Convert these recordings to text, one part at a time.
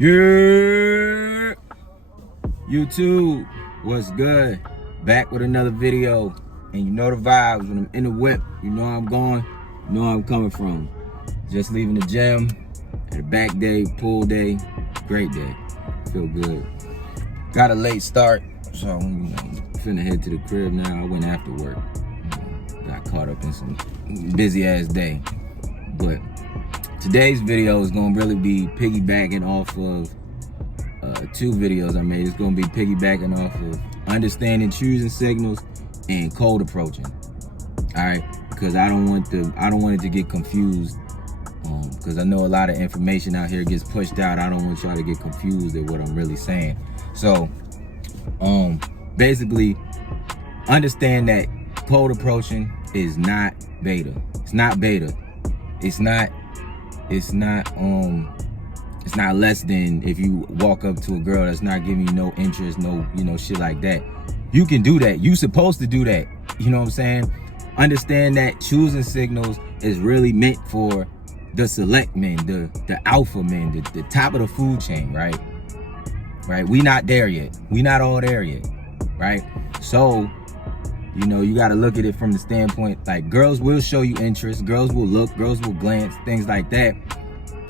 Yeah, YouTube, what's good? Back with another video, and you know the vibes. When I'm in the whip, you know I'm going, you know I'm coming from. Just leaving the gym, at a back day, pool day, great day. Feel good. Got a late start, so I'm finna head to the crib now. I went after work. Got caught up in some busy ass day, but today's video is gonna really be piggybacking off of two videos I made. It's gonna be piggybacking off of understanding choosing signals and cold approaching. All right, because I don't want it to get confused. Because I know a lot of information out here gets pushed out. I don't want y'all to get confused at what I'm really saying. So, basically, understand that cold approaching is not beta. It's not beta. It's not less than if you walk up to a girl that's not giving you no interest, no, shit like that. You can do that. You supposed to do that. You know what I'm saying? Understand that choosing signals is really meant for the select men, the alpha men, the top of the food chain, right? Right? We not there yet. We not all there yet, right? So, you got to look at it from the standpoint, like, girls will show you interest, girls will look, girls will glance, things like that.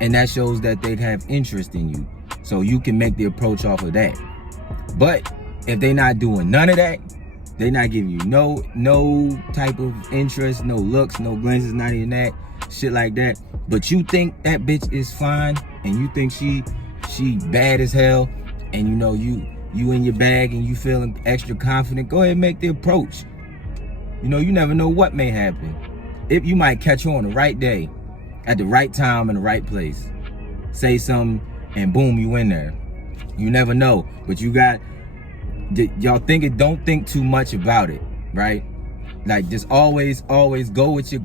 And that shows that they'd have interest in you. So you can make the approach off of that. But if they're not doing none of that, they're not giving you no type of interest, no looks, no glances, not even that, shit like that. But you think that bitch is fine, and you think she bad as hell, and you in your bag and you feeling extra confident, go ahead and make the approach. You never know what may happen. If you might catch her on the right day, at the right time in the right place. Say something and boom, you in there. You never know. But y'all don't think too much about it, right? Like, just always go with your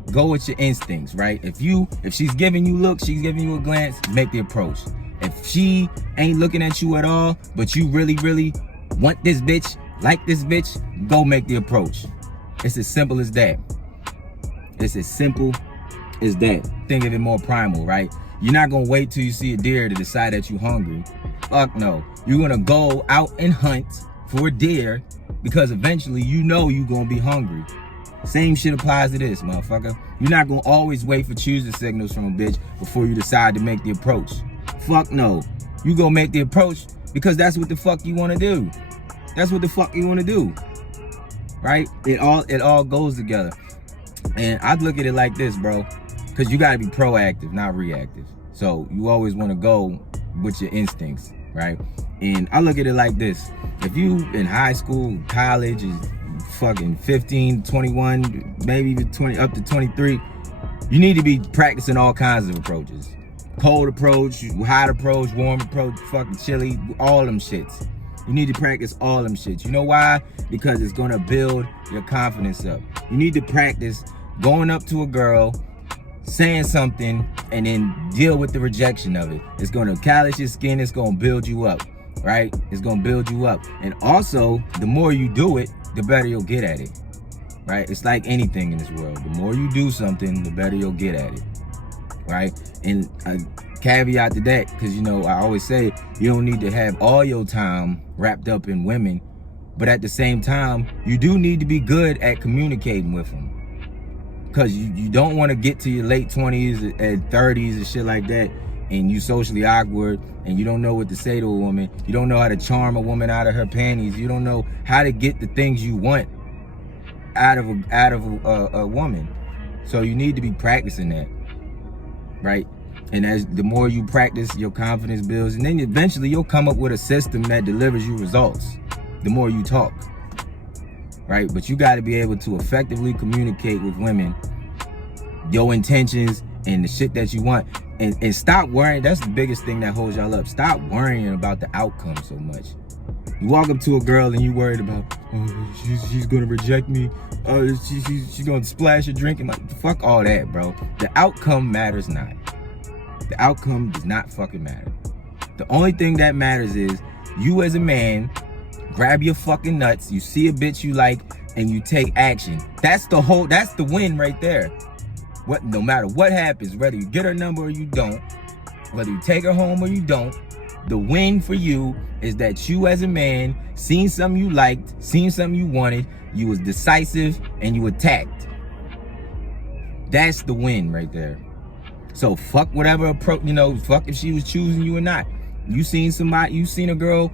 instincts, right? If she's giving you looks, she's giving you a glance, make the approach. If she ain't looking at you at all, but you really, really want this bitch, like this bitch, go make the approach. It's as simple as that. It's as simple as that. Think of it more primal, right? You're not gonna wait till you see a deer to decide that you're hungry. Fuck no. You're gonna go out and hunt for a deer because eventually you're gonna be hungry. Same shit applies to this, motherfucker. You're not gonna always wait for choosing signals from a bitch before you decide to make the approach. Fuck no. You gonna make the approach because that's what the fuck you wanna do. That's what the fuck you wanna do. Right? It all goes together. And I'd look at it like this, bro. Because you got to be proactive, not reactive. So you always want to go with your instincts, right? And I look at it like this. If you in high school, college, is fucking 15, 21, maybe even 20, up to 23, you need to be practicing all kinds of approaches. Cold approach, hot approach, warm approach, fucking chilly, all them shits. You need to practice all them shits. You know why? Because it's going to build your confidence up. You need to practice going up to a girl, saying something, and then deal with the rejection of it. It's going to callous your skin. It's going to build you up, right? It's going to build you up. And also, the more you do it, the better you'll get at it, right? It's like anything in this world. The more you do something, the better you'll get at it, right? And a caveat to that, because, I always say you don't need to have all your time wrapped up in women, but at the same time, you do need to be good at communicating with them. Because you don't want to get to your late 20s and 30s and shit like that, and you socially awkward, and you don't know what to say to a woman. You don't know how to charm a woman out of her panties. You don't know how to get the things you want out of a woman. So you need to be practicing that, right? And as the more you practice, your confidence builds, and then eventually you'll come up with a system that delivers you results. The more you talk. Right? But you got to be able to effectively communicate with women your intentions and the shit that you want, and stop worrying. That's the biggest thing that holds y'all up. Stop worrying about the outcome so much. You walk up to a girl and you worried about, she's gonna reject me, she's gonna splash a drink, and like, fuck all that, bro. The outcome matters not. The outcome does not fucking matter. The only thing that matters is you as a man grab your fucking nuts, you see a bitch you like, and you take action. That's the win right there. No matter what happens, whether you get her number or you don't, whether you take her home or you don't, The win for you is that you as a man seen something you liked, seen something you wanted, you was decisive, and you attacked. That's the win right there. So fuck whatever approach, fuck if she was choosing you or not. You seen somebody, you seen a girl,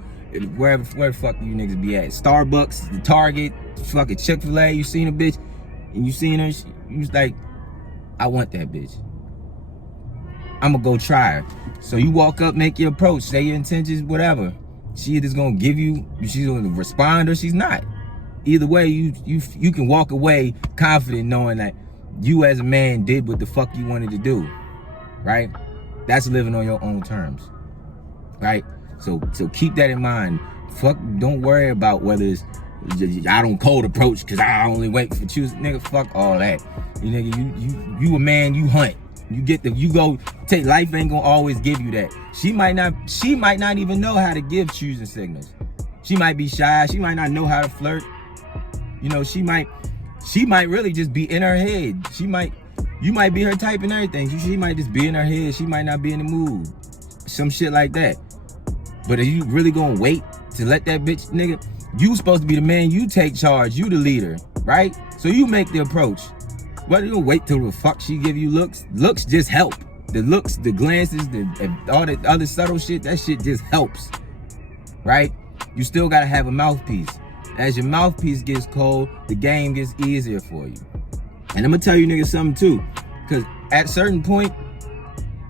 where the fuck you niggas be at? Starbucks, the Target, fucking Chick-fil-A, you seen a bitch, and you seen her, you was like, I want that bitch. I'm gonna go try her. So you walk up, make your approach, say your intentions, whatever. She either's gonna give you, she's gonna respond or she's not. Either way, you can walk away confident knowing that you as a man did what the fuck you wanted to do, right? That's living on your own terms, right? So keep that in mind. Fuck, don't worry about whether it's, I don't cold approach because I only wait for choose. Nigga, fuck all that. You a man, you hunt. You go take, life ain't gonna always give you that. She might not even know how to give choosing signals. She might be shy, she might not know how to flirt. She might really just be in her head. You might be her type and everything. She might just be in her head. She might not be in the mood. Some shit like that. But are you really gonna wait to let that bitch, nigga? You supposed to be the man, you take charge, you the leader, right? So you make the approach. Whether you wait till the fuck she give you looks. Looks just help. The looks, the glances, all the other subtle shit, that shit just helps, right? You still gotta have a mouthpiece. As your mouthpiece gets cold, the game gets easier for you. And I'm gonna tell you niggas something too, because at a certain point,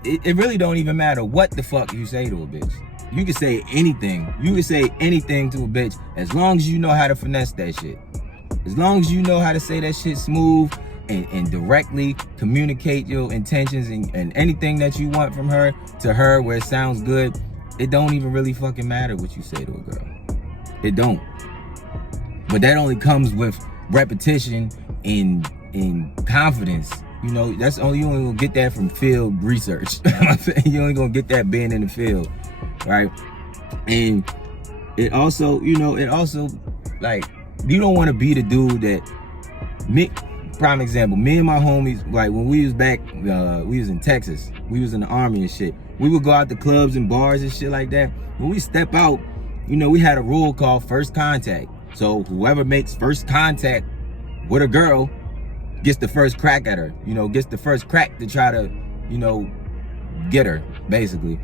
it really don't even matter what the fuck you say to a bitch. You can say anything. You can say anything to a bitch as long as you know how to finesse that shit. As long as you know how to say that shit smooth and directly communicate your intentions and anything that you want from her to her where it sounds good, it don't even really fucking matter what you say to a girl. It don't. But that only comes with repetition and confidence. That's only, you only gonna get that from field research. You only gonna get that being in the field, right? And it also, like, you don't want to be the dude that, prime example, me and my homies, like when we was back, we was in Texas, we was in the Army and shit. We would go out to clubs and bars and shit like that. When we step out, we had a rule called first contact. So whoever makes first contact with a girl gets the first crack at her, gets the first crack to try to, get her, basically.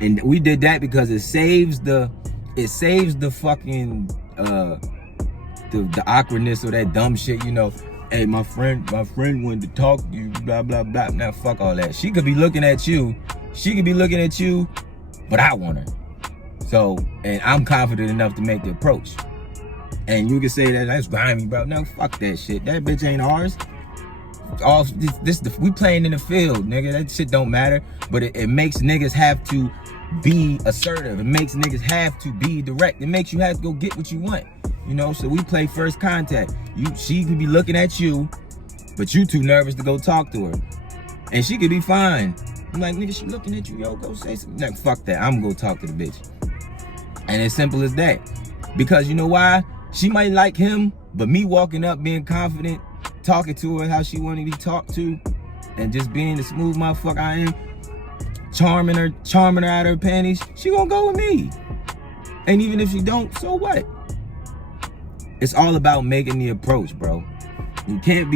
And we did that because it saves the fucking, the awkwardness or that dumb shit, Hey, my friend wanted to talk to you, blah, blah, blah. Now, fuck all that. She could be looking at you, but I want her. So, and I'm confident enough to make the approach. And you can say that's grimy, bro. No, fuck that shit. That bitch ain't ours. We playing in the field, nigga. That shit don't matter. But it makes niggas have to be assertive. It makes niggas have to be direct. It makes you have to go get what you want. So we play first contact. She could be looking at you, but you too nervous to go talk to her. And she could be fine. I'm like, nigga, she looking at you, yo, go say something. Like, fuck that. I'm gonna go talk to the bitch. And it's simple as that. Because you know why? She might like him, but me walking up, being confident, talking to her how she wanted to be talked to, and just being the smooth motherfucker I am, charming her out of her panties, she gonna go with me. And even if she don't, so what? It's all about making the approach, bro. You can't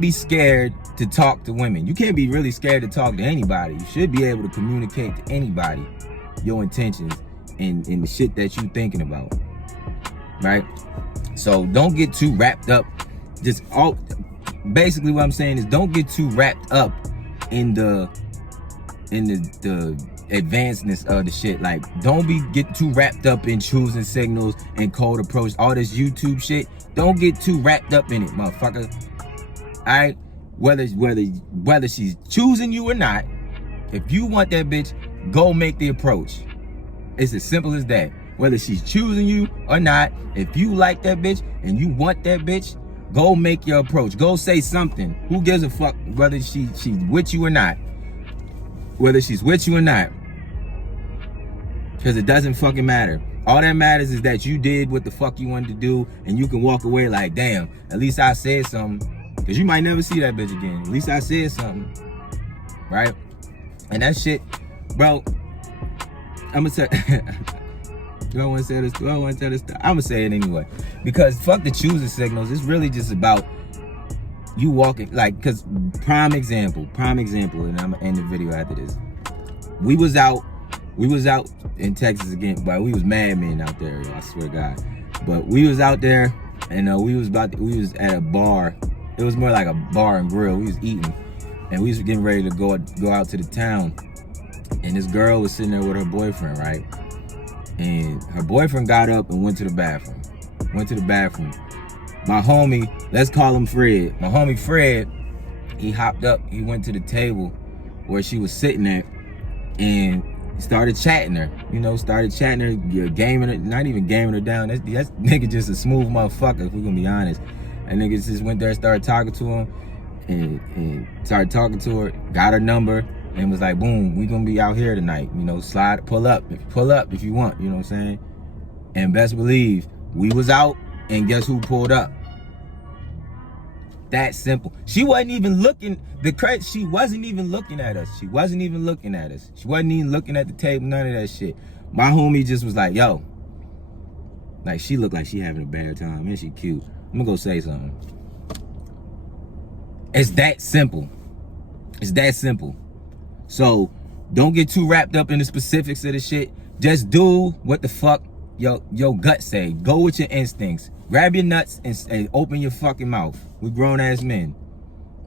be scared to talk to women. You can't be really scared to talk to anybody. You should be able to communicate to anybody your intentions and the shit that you thinking about, right? So don't get too wrapped up. Basically what I'm saying is don't get too wrapped up in the advancedness of the shit. Like, don't get too wrapped up in choosing signals and cold approach, all this YouTube shit. Don't get too wrapped up in it, motherfucker. All right, whether she's choosing you or not, if you want that bitch, go make the approach. It's as simple as that. Whether she's choosing you or not, if you like that bitch and you want that bitch, go make your approach. Go say something. Who gives a fuck whether she's with you or not? Whether she's with you or not, because it doesn't fucking matter. All that matters is that you did what the fuck you wanted to do, and you can walk away like, damn, at least I said something. Because you might never see that bitch again. At least I said something, right? And that shit, bro, I'm gonna say. Do I want to say this? Do I want to tell this? I'm gonna say it anyway, because fuck the choosing signals. It's really just about you walking, like, cause prime example, and I'm gonna end the video after this. We was out in Texas again, but we was madmen out there, I swear to God. But we was out there, and we was at a bar. It was more like a bar and grill. We was eating, and we was getting ready to go out to the town. And this girl was sitting there with her boyfriend, right? And her boyfriend got up and went to the bathroom. My homie, let's call him Fred. My homie Fred, he hopped up, he went to the table where she was sitting at and started chatting her. Gaming her, not even gaming her down. That nigga just a smooth motherfucker, if we're gonna be honest. That nigga just went there, started talking to him, and started talking to her, got her number, and was like, boom, we gonna be out here tonight. Pull up if you want, you know what I'm saying? And best believe, we was out, and guess who pulled up? That simple. She wasn't even looking, she wasn't even looking at us. She wasn't even looking at the table, none of that shit. My homie just was like, yo, like, she looked like she having a bad time, and she cute. I'm gonna go say something. It's that simple. So don't get too wrapped up in the specifics of the shit. Just do what the fuck your gut say. Go with your instincts. Grab your nuts and open your fucking mouth. We grown ass men.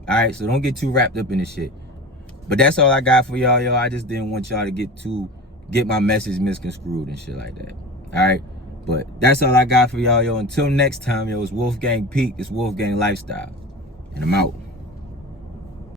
All right, so don't get too wrapped up in this shit. But that's all I got for y'all, yo. I just didn't want y'all to get my message misconstrued and shit like that. All right, but that's all I got for y'all, yo. Until next time, yo. It's Wolfgang Peak. It's Wolfgang Lifestyle, and I'm out.